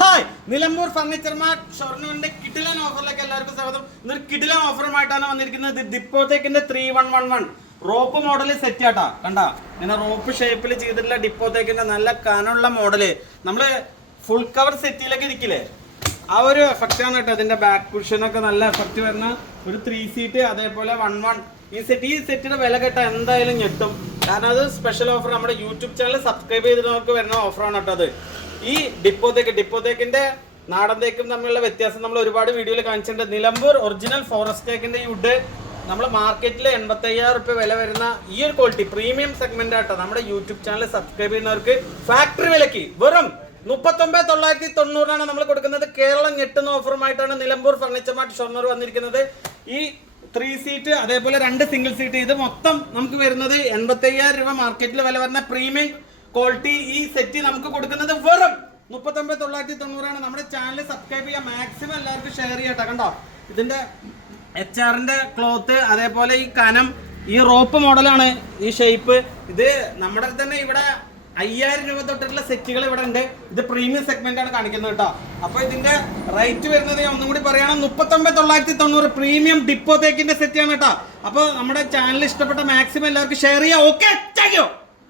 Hi, Nilambur furniture mart ഷൊർണൂരിന്റെ കിടിലൻ ഓഫറിലേക്ക് എല്ലാവർക്കും സ്വാഗതം. ഇന്നൊരു കിടിലൻ ഓഫറുമായിട്ടാണ് വന്നിരിക്കുന്നത്. ഡിപ്പോത്തേക്കിന്റെ 3111 റോപ്പ് മോഡൽ സെറ്റ് ആട്ടാ. കണ്ടാ, ഇങ്ങനെ റോപ്പ് ഷേപ്പിൽ ചെയ്തിട്ടുള്ള ഡിപ്പോത്തേക്കിന്റെ നല്ല കനമുള്ള മോഡല്. നമ്മള് ഫുൾ കവർ സെറ്റിലേക്ക് ഇരിക്കില്ലേ, ആ ഒരു എഫക്റ്റ് ആണ് കേട്ടോ. അതിന്റെ ബാക്ക് കുഷനൊക്കെ നല്ല എഫക്റ്റ് വരുന്ന ഒരു 3 സീറ്റ്, അതേപോലെ 11 ഈ സെറ്റിന്റെ വില കേട്ട എന്തായാലും ഞെട്ടും. കാരണം അത് സ്പെഷ്യൽ ഓഫർ നമ്മുടെ യൂട്യൂബ് ചാനൽ സബ്സ്ക്രൈബ് ചെയ്തിട്ടവർക്ക് വരുന്ന ഓഫറാണ് കേട്ടോ അത്. ഈ ഡിപ്പോത്തേക്കിന്റെ നാടൻ തേക്കും തമ്മിലുള്ള വ്യത്യാസം നമ്മൾ ഒരുപാട് വീഡിയോയിൽ കാണിച്ചിട്ടുണ്ട്. നിലമ്പൂർ ഒറിജിനൽ ഫോറസ്റ്റ് തേക്കിന്റെ ഈ വുഡ് നമ്മൾ മാർക്കറ്റിൽ 85,000 റുപ്യ വില വരുന്ന ഈ ഒരു ക്വാളിറ്റി പ്രീമിയം സെഗ്മെന്റ് ആട്ടോ നമ്മുടെ യൂട്യൂബ് ചാനൽ സബ്സ്ക്രൈബ് ചെയ്യുന്നവർക്ക് ഫാക്ടറി വിലക്ക് വെറും 39,990 നമ്മൾ കൊടുക്കുന്നത്. കേരളം ഞെട്ടുന്ന ഓഫറുമായിട്ടാണ് നിലമ്പൂർ ഫർണിച്ചർ മാർട്ട് ഷൊർണൂർ വന്നിരിക്കുന്നത്. ഈ 3 സീറ്റ് അതേപോലെ 2 സിംഗിൾ സീറ്റ്, ഇത് മൊത്തം നമുക്ക് വരുന്നത് 85,000 രൂപ മാർക്കറ്റിൽ വില വരുന്ന പ്രീമിയം ക്വാളിറ്റി ഈ സെറ്റ് നമുക്ക് കൊടുക്കുന്നത് വെറും 39,990. നമ്മുടെ ചാനൽ സബ്സ്ക്രൈബ് ചെയ്യാം, മാക്സിമം എല്ലാവർക്കും ഷെയർ ചെയ്യട്ടെ. കണ്ടോ, ഇതിന്റെ HR-ന്റെ ക്ലോത്ത്, അതേപോലെ ഈ കനം, ഈ റോപ്പ് മോഡലാണ് ഈ ഷേപ്പ്. ഇത് നമ്മുടെ തന്നെ ഇവിടെ 5,000 രൂപ തൊട്ടുള്ള സെറ്റുകൾ ഇവിടെ ഉണ്ട്. ഇത് പ്രീമിയം സെഗ്മെന്റ് ആണ് കാണിക്കുന്നത് കേട്ടോ. അപ്പൊ ഇതിന്റെ റേറ്റ് വരുന്നത് ഞാൻ ഒന്നും കൂടി പറയണം, 39,990 പ്രീമിയം ഡിപ്പോത്തേക്കിന്റെ സെറ്റ് ആണ് കേട്ടോ. അപ്പൊ നമ്മുടെ ചാനൽ ഇഷ്ടപ്പെട്ട മാക്സിമം എല്ലാവർക്കും ഷെയർ ചെയ്യാം. Okay, thank you.